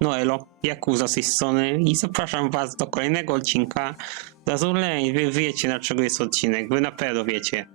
No elo, Jakuza z tej strony i zapraszam was do kolejnego odcinka Dazuleń. Wy wiecie dlaczego jest odcinek, wy na pewno wiecie.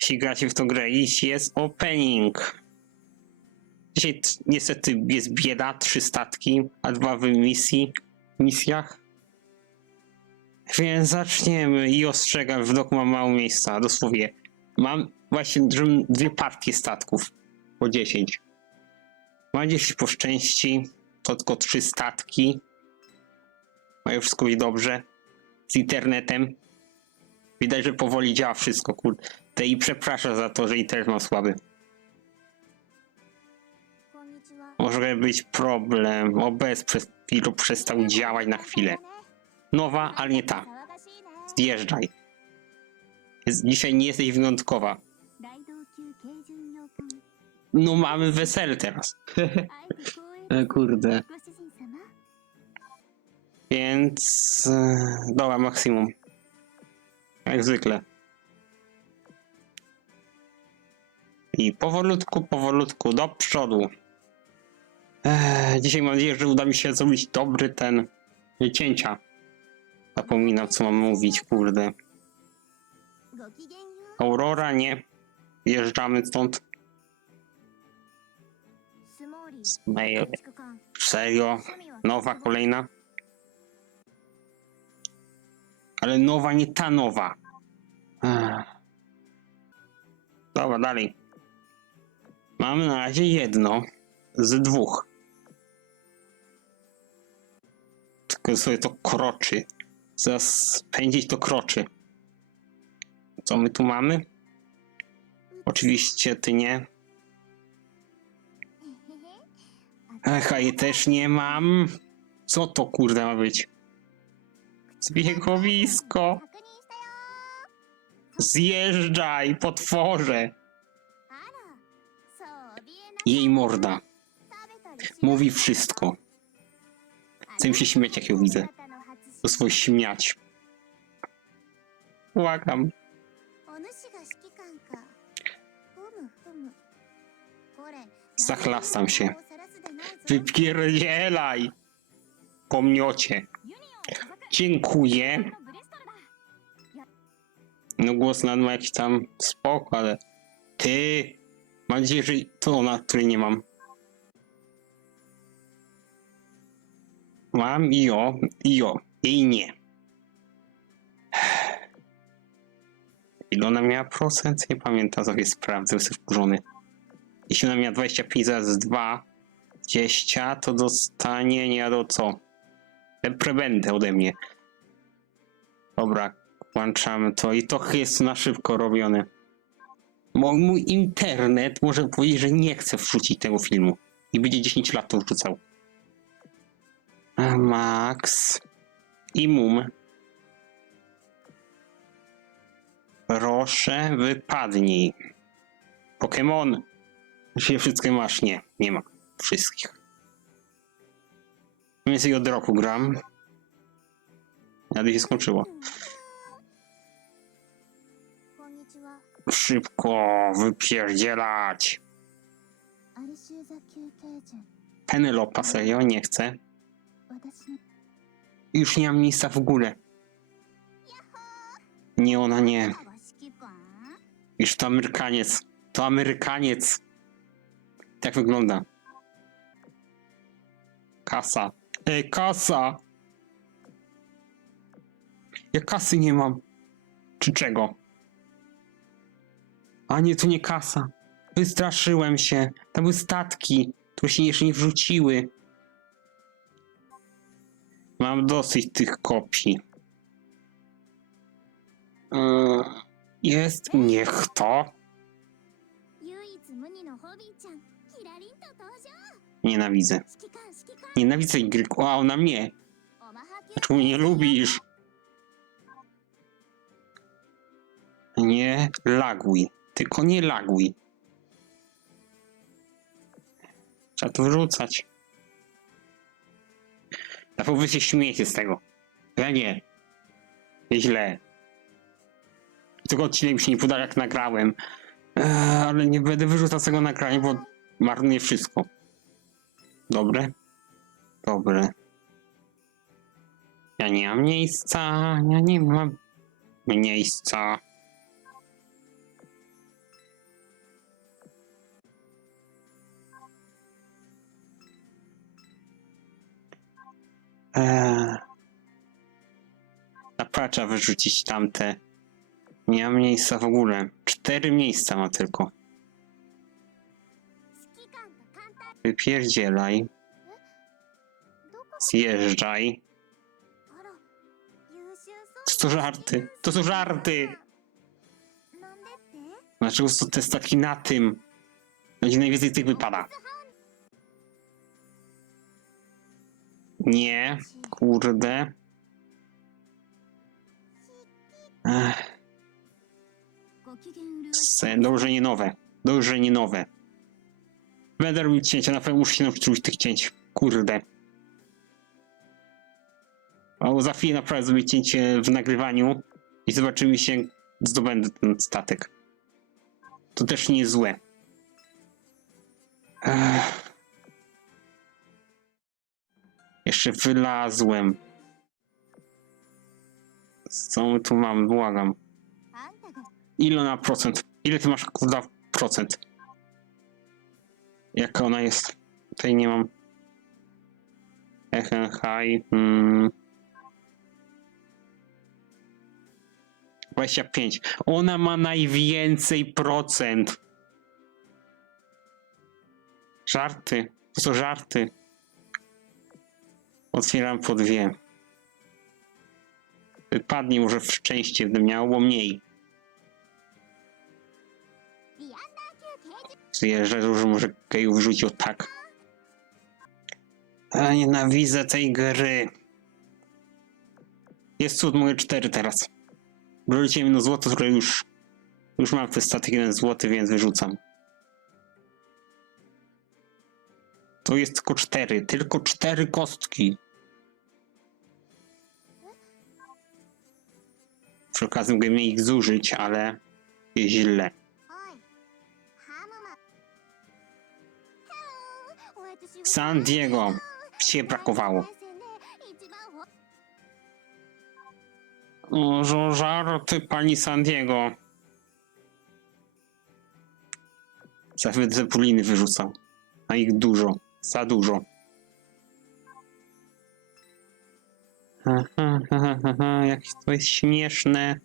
Jeśli gracie w tą grę, iść jest opening. Dzisiaj niestety jest bieda, trzy statki, a dwa w misji, misjach. Więc zaczniemy i ostrzegam, w doku mam mało miejsca, dosłownie. Mam właśnie dwie partie statków, po 10. Mam 10 po szczęści, to tylko trzy statki. Mają wszystko być dobrze. Z internetem. Widać, że powoli działa wszystko, kurde. I przepraszam za to, że internet ma słaby. Może być problem. OBS przez chwilę przestał działać na chwilę. Nowa, ale nie ta. Zjeżdżaj. Dzisiaj nie jesteś wyjątkowa. No mamy wesele teraz. E, kurde. Więc... E, dobra, maksimum. Jak zwykle. I powolutku, powolutku do przodu. Ech, dzisiaj mam nadzieję, że uda mi się zrobić dobry ten wycięcia. Zapominam, co mam mówić, kurde. Aurora, nie. Jeżdżamy stąd. Mail. Serio? Nowa kolejna? Ale nowa, nie ta nowa. Dobra, dalej. Mamy na razie jedno z dwóch. Tylko sobie to kroczy. Zaraz pędzić to kroczy. Co my tu mamy? Oczywiście ty nie. Aha, je też nie mam. Co to kurde ma być? Zbiegowisko. Zjeżdżaj, potworze. Jej morda. Mówi wszystko. Chcę się śmiać, jak ją widzę. To swój śmiać. Błagam. Zachlastam się. Wypierdzielaj! Pomniocie. Dziękuję. No głos na ma jakiś tam spoko, ale... Ty! Mam nadzieję, że to ona, której nie mam. Mam i o, i o, i nie. Ile ona miała procent? Nie pamiętam, sobie sprawdzę, jestem wkurzony. Jeśli ona miała 25 zaraz 2, 20, to dostanie nie wiadomo co. Prebędę ode mnie. Dobra, włączamy to i to jest na szybko robione. Bo mój internet może powiedzieć, że nie chce wrzucić tego filmu. I będzie 10 lat to wrzucał. Max. I Mum. Proszę, wypadnij. Pokémon. Jeśli wszystkie masz, nie. Nie ma wszystkich. Mniej więcej od roku gram. Ale się skończyło. Szybko wypierdzielać. Penelopa, serio? Nie chcę. Już nie mam miejsca w ogóle. Nie, ona nie. Już to Amerykaniec. To Amerykaniec. Tak wygląda. Kasa. Ej, kasa! Ja kasy nie mam. Czy czego? A nie, to nie kasa. Wystraszyłem się. To były statki, które się jeszcze nie wrzuciły. Mam dosyć tych kopii. Yy, jest niech to. Nienawidzę. Nienawidzę Y, a ona mnie. Dlaczego mnie nie lubisz? Nie laguj, tylko nie laguj. Trzeba to wyrzucać? Na pewno się śmiejecie z tego. Ja nie. Źle. Tylko odcinek mi się nie podał jak nagrałem. Eee, ale nie będę wyrzucał tego nagrania, bo marnuję wszystko. Dobre dobry. Ja nie mam miejsca, ja nie mam miejsca. Eee. Napracza wyrzucić tamte. Nie mam miejsca w ogóle. Cztery miejsca ma tylko. Wypierdzielaj. Zjeżdżaj. To są żarty. To są żarty. Dlaczego są te staki na tym? Będzie najwięcej tych wypada. Nie, kurde. Se, dobrze nie nowe. Dobrze nie nowe. Będę robił cięcia, na pewno muszę się nauczyć tych cięć. Kurde. Albo za chwilę naprawdę zrobię cięcie w nagrywaniu i zobaczymy się, zdobędę ten statek. To też nie jest złe. Ech. Jeszcze wylazłem. Co my tu mam? Błagam. Ile na procent? Ile ty masz kurwa procent? Jaka ona jest? Tutaj nie mam. Echenhaj. Hmm. 25. Ona ma najwięcej procent. Żarty. To są żarty. Otwieram po dwie. Wypadnie może w szczęście, gdy miało mniej. Zjeżdżę, że może gejów rzucił tak. A nienawidzę tej gry. Jest cud moje cztery teraz. Wyrzuciłem jedno złoto, które już, już mam w ten statek jeden złoty, więc wyrzucam. To jest tylko cztery, tylko cztery kostki. Przy okazji mogę ich zużyć, ale jest źle. San Diego. Się brakowało. Żarty pani San Diego. Zawsze zeppeliny wyrzucał. A ich dużo. Za dużo. Ha, ha, ha, ha, ha, ha, Jakie to jest śmieszne.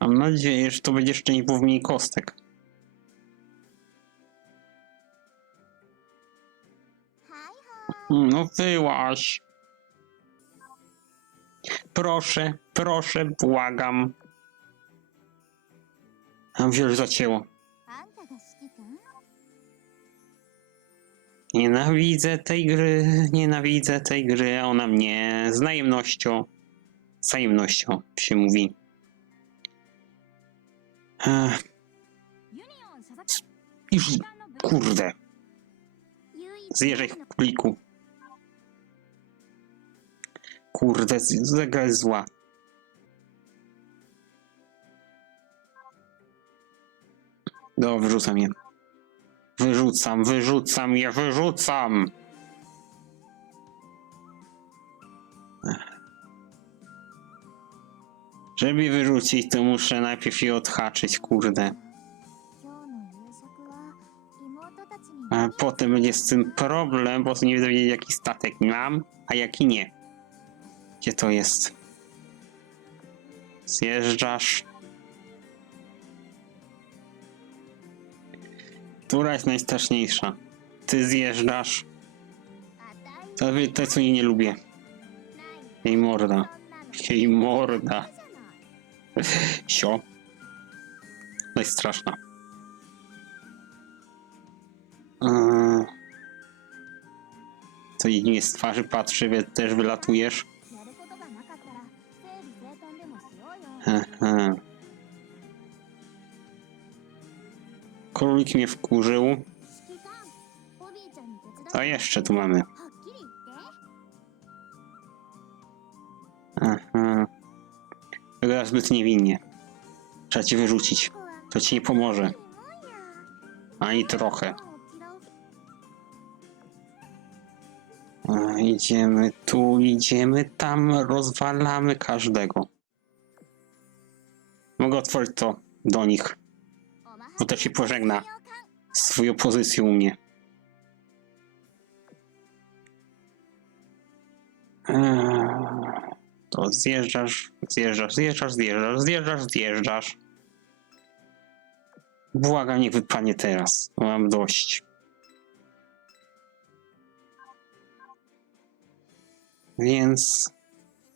Mam nadzieję, że to będzie mniej kostek. No wyłaś. Proszę, proszę, błagam. A mi się już zacięło. Nienawidzę tej gry, nienawidzę tej gry, ona mnie z najemnością, z się mówi. Ech. Już, kurde. Zjeżdżaj w pliku. Kurde, zagryzła. No, wyrzucam je. Wyrzucam, wyrzucam je, wyrzucam! Żeby wyrzucić, to muszę najpierw je odhaczyć, kurde. A potem będzie z tym problem, bo nie będę wiedzieć, jaki statek mam, a jaki nie. Gdzie to jest? Zjeżdżasz. Która jest najstraszniejsza? Ty zjeżdżasz. To, jest to co jej nie lubię. Jej morda. Jej morda. Sio. Najstraszna. Co jej nie z twarzy patrzy, więc też wylatujesz. Aha. Królik mnie wkurzył. Co jeszcze tu mamy? Aha. Wygląda zbyt niewinnie. Trzeba ci wyrzucić. To ci nie pomoże. Ani trochę. A, idziemy tu, idziemy tam, rozwalamy każdego. Mogę otworzyć to do nich. Bo to się pożegna swoją pozycją u mnie. Eee, to zjeżdżasz, zjeżdżasz, zjeżdżasz, zjeżdżasz, zjeżdżasz, zjeżdżasz. Błagam, niech wypadnie teraz. Mam dość. Więc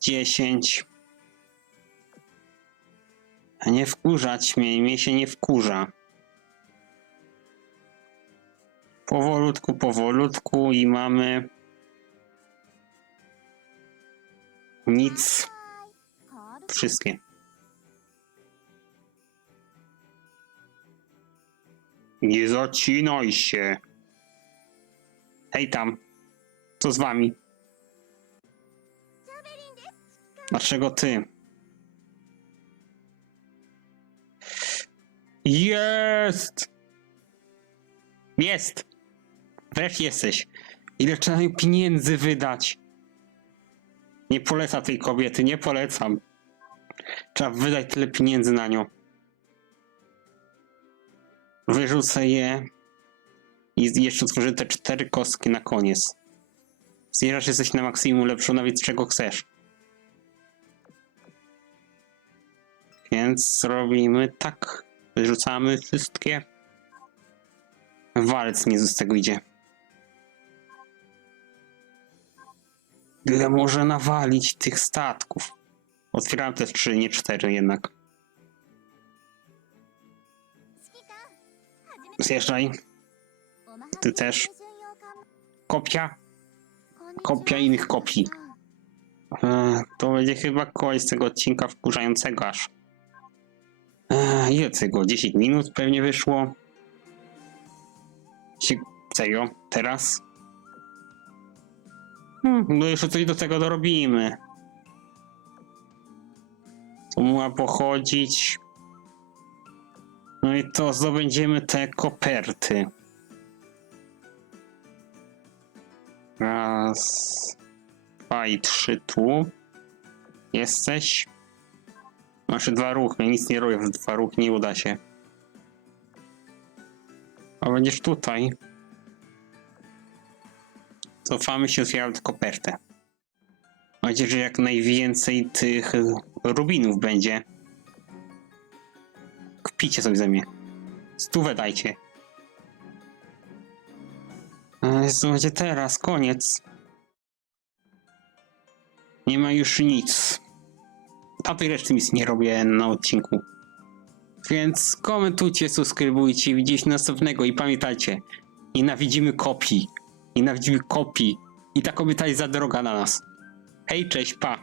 10, a nie wkurzać mnie i mnie się nie wkurza. Powolutku, powolutku i mamy nic. Wszystkie. Nie zacinaj się. Hej tam. Co z wami? Dlaczego ty? Jest! Jest! Wreszcie jesteś. Ile trzeba pieniędzy wydać? Nie polecam tej kobiety, nie polecam. Trzeba wydać tyle pieniędzy na nią. Wyrzucę je i jeszcze otworzę te cztery kostki na koniec. Zjeżdżasz, jesteś na maksimum ulepszona, więc czego chcesz. Więc robimy tak. Wyrzucamy wszystkie. Walc nie z tego idzie. Ile może nawalić tych statków? Otwieram te trzy, nie cztery jednak. Zjeżdżaj. Ty też. Kopia. Kopia innych kopii. E, to będzie chyba koniec tego odcinka wkurzającego aż. Ile tego? 10 minut pewnie wyszło. Serio? Teraz? Hmm, no jeszcze coś do tego dorobimy. To ma pochodzić. No i to zdobędziemy te koperty. Raz, dwa i trzy tu. Jesteś. Masz dwa ruchy, nic nie robię dwa ruchy, nie uda się. A będziesz tutaj. Cofamy się, otwieramy tę kopertę. Mam nadzieję, że jak najwięcej tych rubinów będzie. Kpicie sobie ze mnie. Stówę dajcie. Ale co będzie teraz? Koniec. Nie ma już nic. Tamtej reszty nic nie robię na odcinku. Więc komentujcie, subskrybujcie, widzicie następnego i pamiętajcie, nienawidzimy kopii. Nienawidzimy kopii. I ta kobieta jest za droga na nas. Hej, cześć, pa.